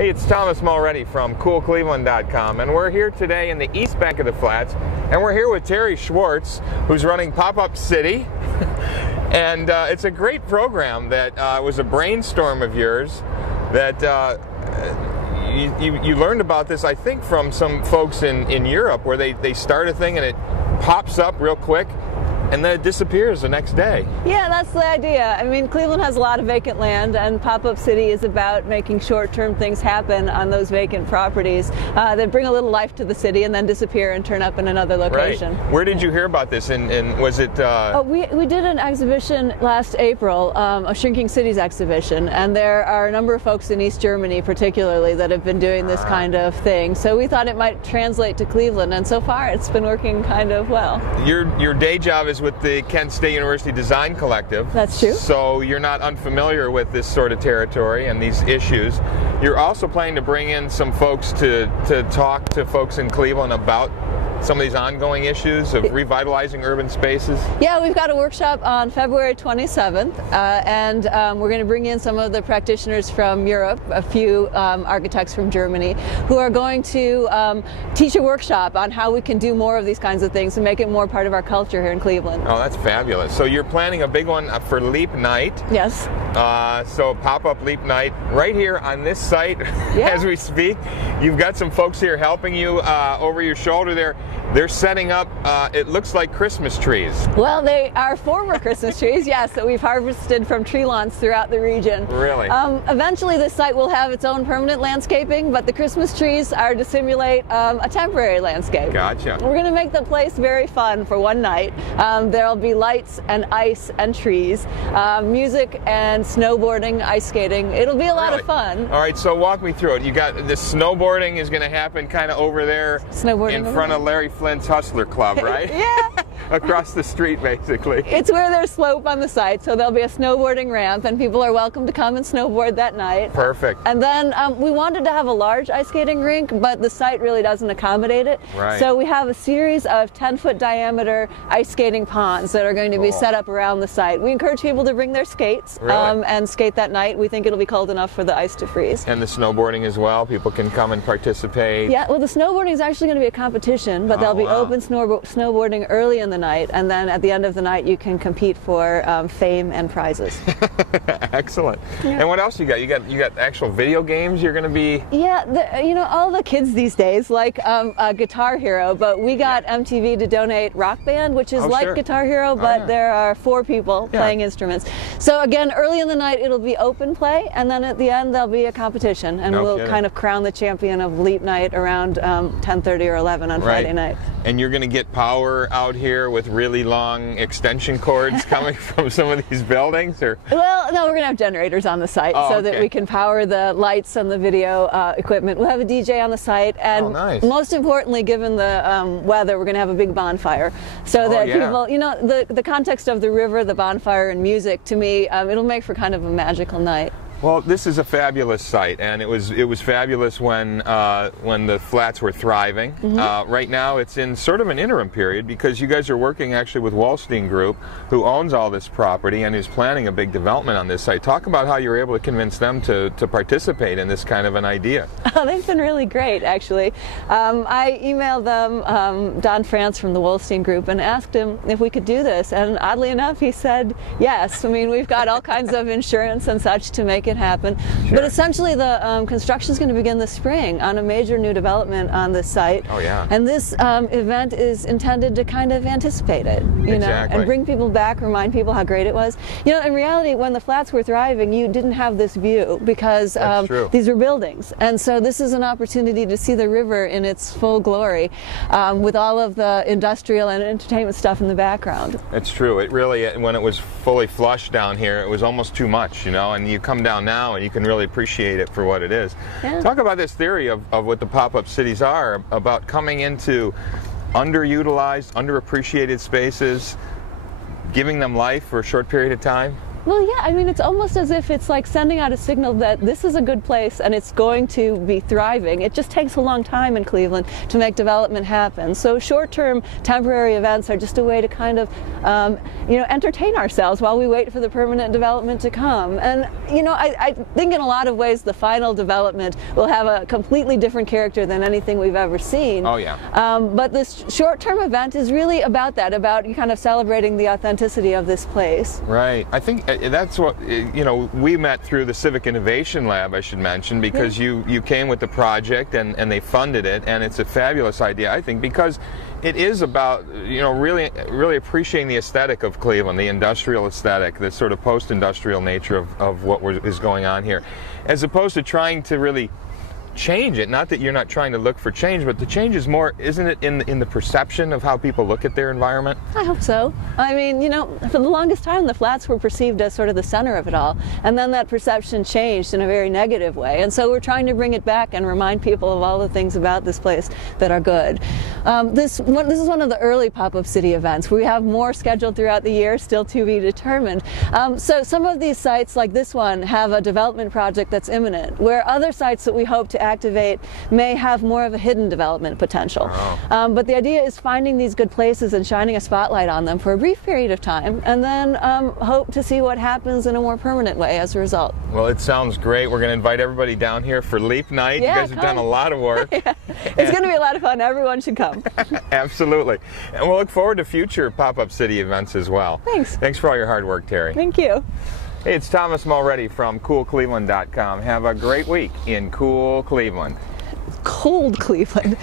Hey, it's Thomas Mulready from CoolCleveland.com, and we're here today in the East Bank of the Flats, and we're here with Terry Schwartz, who's running Pop-Up City. And it's a great program that was a brainstorm of yours that you learned about this, I think, from some folks in Europe, where they start a thing and it pops up real quick and then it disappears the next day. Yeah, that's the idea. I mean, Cleveland has a lot of vacant land, and Pop-Up City is about making short-term things happen on those vacant properties that bring a little life to the city and then disappear and turn up in another location. Right. Where did you hear about this? And was it... Oh, we did an exhibition last April, a Shrinking Cities exhibition, and there are a number of folks in East Germany particularly that have been doing this kind of thing. So we thought it might translate to Cleveland, and so far it's been working kind of well. Your day job is with the Kent State University Design Collective. That's true. So you're not unfamiliar with this sort of territory and these issues. You're also planning to bring in some folks to talk to folks in Cleveland about some of these ongoing issues of revitalizing urban spaces? Yeah, we've got a workshop on February 27th, and we're going to bring in some of the practitioners from Europe, a few architects from Germany, who are going to teach a workshop on how we can do more of these kinds of things and make it more part of our culture here in Cleveland. Oh, that's fabulous. So you're planning a big one for Leap Night. Yes. So Pop-Up Leap Night right here on this site as we speak. You've got some folks here helping you over your shoulder there. They're setting up, it looks like Christmas trees. Well, they are former Christmas trees, yes, that we've harvested from tree lawns throughout the region. Really? Eventually this site will have its own permanent landscaping, but the Christmas trees are to simulate a temporary landscape. Gotcha. We're going to make the place very fun for one night. There'll be lights and ice and trees, music and snowboarding, ice skating. It'll be a lot of fun. All right, so walk me through it. You got the snowboarding is going to happen kind of over there in front of Larry Flint's Hustler Club, right? Yeah. Across the street, basically. It's where there's slope on the site, so there'll be a snowboarding ramp, and people are welcome to come and snowboard that night. Perfect. And then we wanted to have a large ice skating rink, but the site really doesn't accommodate it. Right. So we have a series of 10-foot diameter ice skating ponds that are going to be set up around the site. We encourage people to bring their skates and skate that night. We think it'll be cold enough for the ice to freeze. And the snowboarding as well? People can come and participate? Yeah, well, the snowboarding is actually going to be a competition, but there'll be open snowboarding early in the night, and then at the end of the night you can compete for fame and prizes. Excellent. Yeah. And what else you got? You got actual video games you're going to be... Yeah, you know, all the kids these days like Guitar Hero, but we got MTV to donate Rock Band, which is like Guitar Hero, but there are 4 people playing instruments. So again, early in the night it'll be open play, and then at the end there'll be a competition, and we'll kind of crown the champion of Leap Night around 10:30 or 11 on Friday night. And you're going to get power out here with really long extension cords coming from some of these buildings? Or? Well, no, we're going to have generators on the site so that we can power the lights and the video equipment. We'll have a DJ on the site, and most importantly, given the weather, we're going to have a big bonfire so that people, you know, the context of the river, the bonfire, and music, to me, it'll make for kind of a magical night. Well, this is a fabulous site, and it was fabulous when the flats were thriving. Right now, it's in sort of an interim period because you guys are working actually with Wallstein Group, who owns all this property and is planning a big development on this site. Talk about how you were able to convince them to participate in this kind of an idea. Oh, they've been really great, actually. I emailed them, Don France from the Wallstein Group, and asked him if we could do this, and oddly enough, he said yes. I mean, we've got all kinds of insurance and such to make it happen. But essentially the construction is going to begin this spring on a major new development on this site. Oh, yeah. And this event is intended to kind of anticipate it, you know, and bring people back, remind people how great it was. You know, in reality, when the flats were thriving, you didn't have this view because these were buildings. And so this is an opportunity to see the river in its full glory with all of the industrial and entertainment stuff in the background. It's true. It really, when it was fully flush down here, it was almost too much, you know, and you come down now and you can really appreciate it for what it is. Talk about this theory of what the pop-up cities are, about coming into underutilized, underappreciated spaces, giving them life for a short period of time. Well, yeah, I mean, it's almost as if it's like sending out a signal that this is a good place and it's going to be thriving. It just takes a long time in Cleveland to make development happen. So short-term temporary events are just a way to kind of, entertain ourselves while we wait for the permanent development to come. And, I think in a lot of ways the final development will have a completely different character than anything we've ever seen. Oh, yeah. But this short-term event is really about that, about kind of celebrating the authenticity of this place. Right. I think that's what, we met through the Civic Innovation Lab, I should mention, because you came with the project and they funded it, and it's a fabulous idea, I think, because it is about, really appreciating the aesthetic of Cleveland, the industrial aesthetic, the sort of post-industrial nature of what is going on here, as opposed to trying to really change it. Not that you're not trying to look for change, but the change is more, isn't it, in the perception of how people look at their environment? I hope so. I mean, for the longest time the flats were perceived as sort of the center of it all, and then that perception changed in a very negative way, and so we're trying to bring it back and remind people of all the things about this place that are good. This is one of the early pop-up city events. We have more scheduled throughout the year, still to be determined. So some of these sites, like this one, have a development project that's imminent, where other sites that we hope to activate may have more of a hidden development potential. Oh. But the idea is finding these good places and shining a spotlight on them for a brief period of time, and then hope to see what happens in a more permanent way as a result. Well, it sounds great. We're going to invite everybody down here for Leap Night. Yeah, you guys have done a lot of work. Yeah. It's going to be a lot of fun. Everyone should come. Absolutely. And we'll look forward to future pop-up city events as well. Thanks. Thanks for all your hard work, Terry. Thank you. Hey, it's Thomas Mulready from CoolCleveland.com. Have a great week in cool Cleveland. Cold Cleveland.